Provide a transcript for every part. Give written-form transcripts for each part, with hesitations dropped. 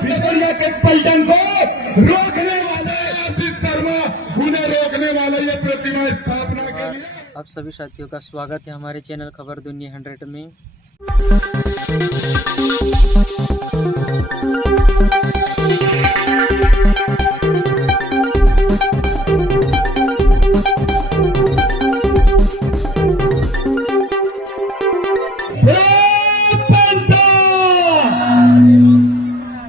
Victoria के पलटन को रोकने वाले आशीष शर्मा, उन्हें रोकने वाले ये प्रतिमा स्थापना के लिए। आप सभी साथियों का स्वागत है हमारे चैनल खबर दुनिया 100 में।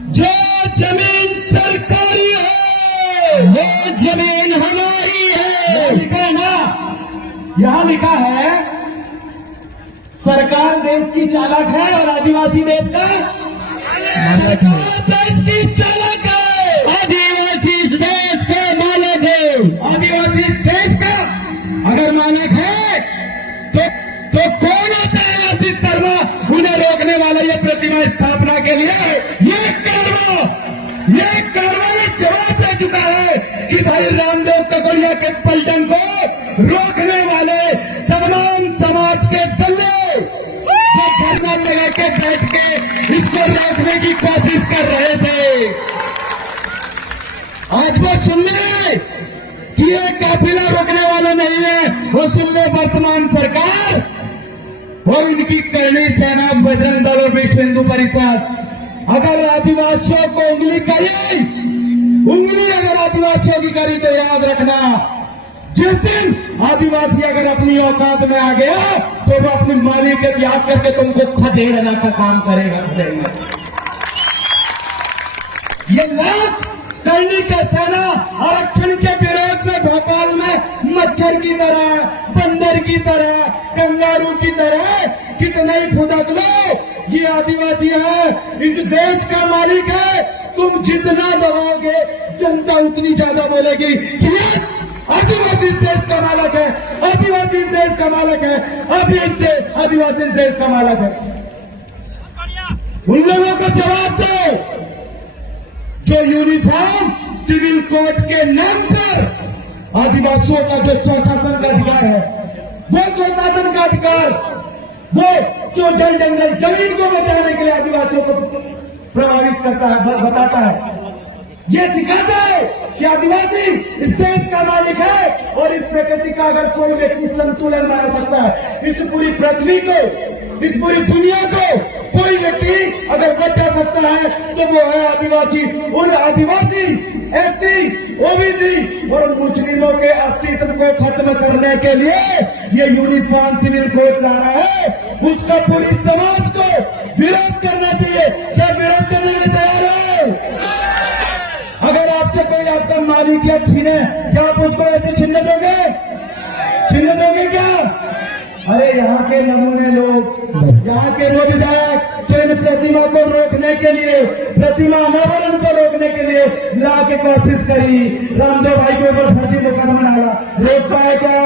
जो जमीन सरकारी है वो जमीन हमारी है। लिखा है ना, यहाँ लिखा है सरकार देश की चालक है और आदिवासी देश का मालिक है। देश की चालक है, आदिवासी इस देश का मालिक है। आदिवासी इस देश का अगर मालिक है तो कौन होता है आशीष शर्मा, उन्हें रोकने वाला ये प्रतिमा स्थापना के लिए ये कार्रवाई में जवाब दे चुका है कि भाई रामदेव ककोरिया के पलटन को रोकने वाले तमाम समाज के दल्ले जो धरना लगा के बैठ के इसको रोकने की कोशिश कर रहे थे, आज वो सुन ले कि ये काफिला रोकने वाला नहीं है। वो सुन ले वर्तमान सरकार और इनकी करनी सेना, बजरंग दल और विश्व हिंदू परिषद अगर आदिवासियों को उंगली अगर आदिवासियों की करी तो याद रखना, जिस दिन आदिवासी अगर अपनी औकात में आ गया तो वो अपनी मालिकियत याद करके तुमको खदेड़ना का काम करेगा। ये लाख करनी का सेना आरक्षण के विरोध में भोपाल में मच्छर की तरह, बंदर की तरह, कंगारू की तरह कितना ही फुदक लो, ये आदिवासी है, इस देश का मालिक है। तुम जितना दबाओगे जनता उतनी ज्यादा बोलेगी कि आदिवासी इस देश का मालिक है, आदिवासी इस देश का मालिक है, आदिवासी इस देश का मालिक है। उन लोगों को जवाब दो जो यूनिफॉर्म सिविल कोड के नाम पर आदिवासियों का जो स्वशासन का अधिकार है, वो स्वशासन का अधिकार, वो जो जल जंगल जमीन को बचाने के लिए आदिवासियों को प्रभावित करता है, बताता है, ये सिखाता है कि आदिवासी इस देश का मालिक है और इस प्रकृति का अगर कोई व्यक्ति संतुलन बना सकता है, इस पूरी पृथ्वी को, इस पूरी दुनिया को कोई व्यक्ति अगर बचा सकता है तो वो है आदिवासी। और आदिवासी, एसटी, ओबीसी और मुस्लिमों के अस्तित्व को खत्म करने के लिए ये यूनिफॉर्म सिविल कोड ला रहा है, उसका पूरी समाज को विरोध करना चाहिए। क्या विरोध करने के लिए तैयार है? अगर आपसे कोई आपका मालिकियत छीने, क्या आप उसको ऐसे छीनने दोगे? छीनने दोगे क्या? अरे यहाँ के नमूने लोग, यहाँ के वो विधायक तो इन प्रतिमा को रोकने के लिए, प्रतिमा अनावरण को रोकने के लिए ला के कोशिश करी, रामदेव भाई के ऊपर फर्जी मुकदमा डाला, रोक पाए क्या?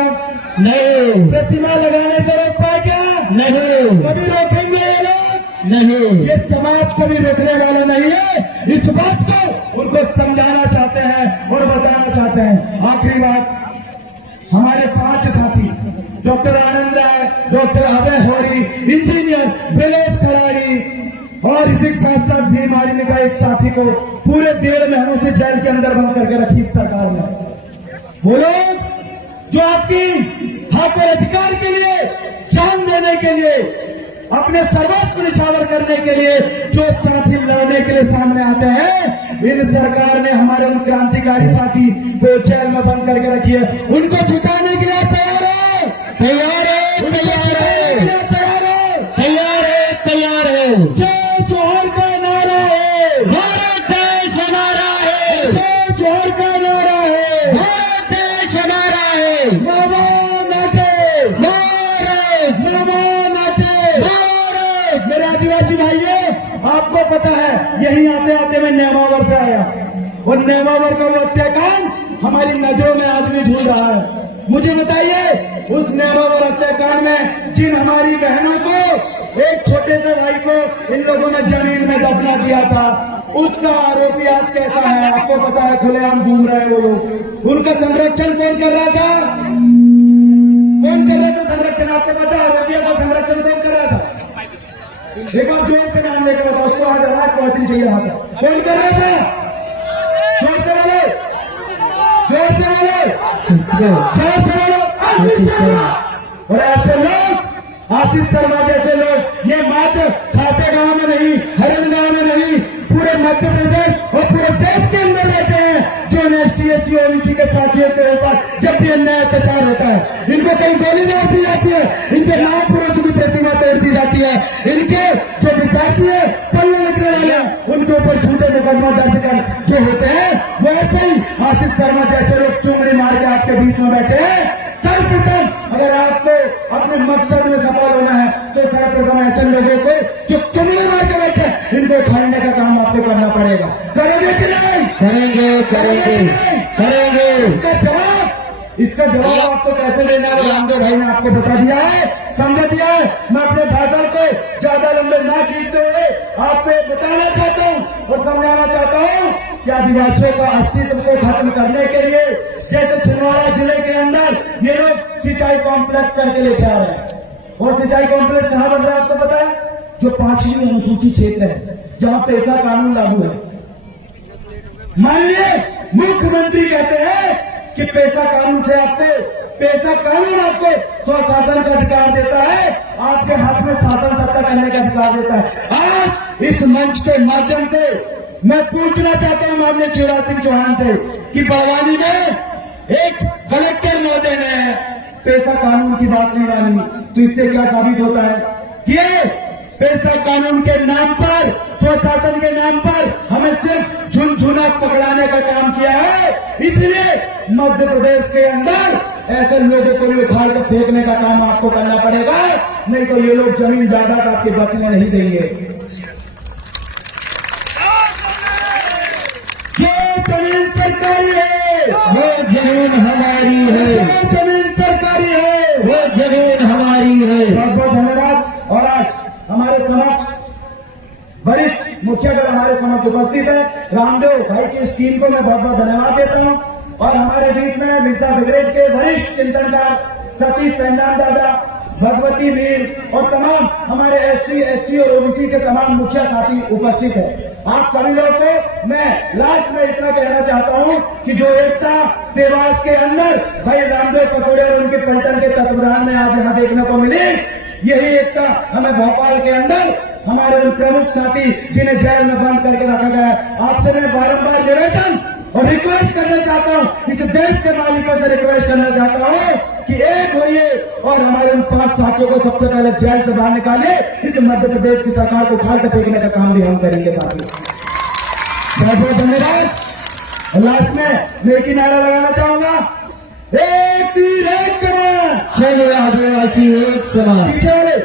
नहीं। प्रतिमा लगाने से रोक पाए क्या? नहीं। कभी रोकेंगे ये लोग? नहीं। ये समाज कभी रोकने वाला नहीं है। इस बात को उनको समझाना चाहते हैं और बताना चाहते हैं। आखिरी बात, हमारे 5 साथी डॉक्टर आनंद राय, डॉक्टर अभय होरी, इंजीनियर विलेश खराड़ी और इसी साथ साथ बीमारी में का एक साथी को पूरे 1.5 महीनों से जेल के अंदर बंद करके रखी सरकार ने। वो लोग जो आपकी हक और अधिकार के लिए जान देने के लिए, अपने सर्वस्व को निछावर करने के लिए जो साथी लड़ने के लिए सामने आते हैं, इन सरकार ने हमारे उन क्रांतिकारी साथी को जेल में बंद करके रखी है। उनको छुटाने के लिए तैयार है, तैयार है, तैयार है, तैयार है, तैयार है, तैयार है। जय जोहर का नारा है, भारत देश हमारा है। जय जोहर का नारा है, भारत देश हमारा है। नमो नाटे, भारत, नमो नाटे, भारत। मेरे आदिवासी भाइयों, आपको पता है यही आते आते मैं नेमावर से आया और नेमावर का वो हत्याकांड हमारी नजरों में आज भी झूल रहा है। मुझे बताइए, उस नेमावर हत्याकांड में जिन हमारी बहनों को, एक छोटे से भाई को इन लोगों ने जमीन में दफना दिया था, उसका आरोपी आज कैसा है आपको पता है, खुलेआम घूम रहे हैं वो लोग। उनका संरक्षण कौन कर रहा था? कौन कर रहा था संरक्षण? आपको पता है आरोपियों का संरक्षण कौन कर रहा था? एक बार जोर से नाम लेकर बताओ, उसको आज आवाज पहुंचनी चाहिए वहां तक। कौन कर रहा था? जोर से बोलो, जोर से बोलो, जोर से बोलो। आशीष शर्मा। और ऐसे लोग, आशीष शर्मा जैसे लोग, ये मात्र खाते गांव में नहीं, हरियाणा गांव में नहीं, पूरे मध्य प्रदेश और पूरे देश के अंदर रहते हैं, जो एसटी एससी ओबीसी के साथियों के ऊपर जब भी अन्याय अत्याचार होता है, इनको कहीं गोली मार दी जाती है, इनके महापुरुषों की प्रतिमा तोड़ दी जाती है, इनके जो विद्यार्थी है पढ़ने लिखने वाले हैं उनके ऊपर झूठे मुकदमा दर्ज कर जो होते हैं, वो ऐसे ही आशीष शर्मा जैसे लोग चुंगली मार के आपके बीच में बैठे हैं। सर्वप्रथम अगर आपको अपने मकसद में सफल होना है तो सर्वप्रथम ऐसे लोगों को जो चुंगली मार के बैठे इनको उठाने का काम आपको करना पड़ेगा। करोगे कि नहीं? करेंगे, करेंगे, करेंगे। इसका जवाब आपको कैसे देना है रामदेव भाई ने आपको बता दिया है, समझा दिया है। मैं अपने भाषण को ज्यादा लंबे ना खींचते हुए आपको बताना चाहता हूँ और समझाना चाहता हूँ कि आदिवासियों का अस्तित्व को खत्म करने के लिए जैसे छिंदवाड़ा जिले के अंदर ये लोग सिंचाई कॉम्प्लेक्स करके लेके आ रहे हैं। और सिंचाई कॉम्प्लेक्स कहाँ बन रहा है आपको पता है? जो 5वीं अनुसूचित क्षेत्र है जहाँ पैसा कानून लागू है। माननीय मुख्यमंत्री कहते हैं कि पैसा कानून से आपको, पैसा कानून आपको स्वशासन का अधिकार देता है, आपके हाथ में शासन सत्ता करने का अधिकार देता है। आज इस मंच के माध्यम से मैं पूछना चाहता हूं माननीय शिवराज सिंह चौहान से कि बड़वानी में एक कलेक्टर महोदय ने पैसा कानून की बात नहीं मानी, तो इससे क्या साबित होता है कि पैसा कानून के नाम पर, स्वशासन के नाम पर हमें सिर्फ झुनझुना पकड़ाने का काम किया है। इसलिए मध्य प्रदेश के अंदर ऐसे लोगों को भी उखाड़ कर फेंकने का काम आपको करना पड़ेगा, नहीं तो ये लोग जमीन जायदाद आपके बचने नहीं देंगे। जो जमीन सरकारी है वो जमीन हमारी है, जो जमीन सरकारी है वो जमीन हमारी है। बहुत बहुत धन्यवाद। और आज हमारे समक्ष वरिष्ठ मुखियागण हमारे समक्ष उपस्थित है। रामदेव भाई की इस टीम को मैं बहुत बहुत धन्यवाद देता हूं। और हमारे बीच में मिर्जा ब्रिगेड के वरिष्ठ चिंतनकार सतीश पेंदान दादा, भगवती मीर और तमाम हमारे एसटी एससी और ओबीसी के तमाम मुखिया साथी उपस्थित है। आप सभी लोगों को मैं लास्ट में इतना कहना चाहता हूं कि जो एकता देवास के अंदर भाई रामदेव पकौड़े और उनके पलटन के तत्वाधान में आज यहाँ देखने को मिली, यही एकता हमें भोपाल के अंदर हमारे उन प्रमुख साथी जिन्हें जेल में बंद करके रखा गया है, आपसे मैं बारंबार निवेदन और रिक्वेस्ट करना चाहता हूं, इस देश के मालिकों से रिक्वेस्ट करना चाहता हूं कि एक होइए और हमारे उन 5 साथियों को सबसे पहले जेल से बाहर निकालिए। इस मध्य प्रदेश की सरकार को उखाड़ कर फेंकने का काम भी हम करेंगे साथियों। बहुत बहुत धन्यवाद। और लास्ट में मैं एक ही नारा लगाना चाहूंगा, एक तीर एक कमान, चलो आदिवासी एक समान। पीछे वाले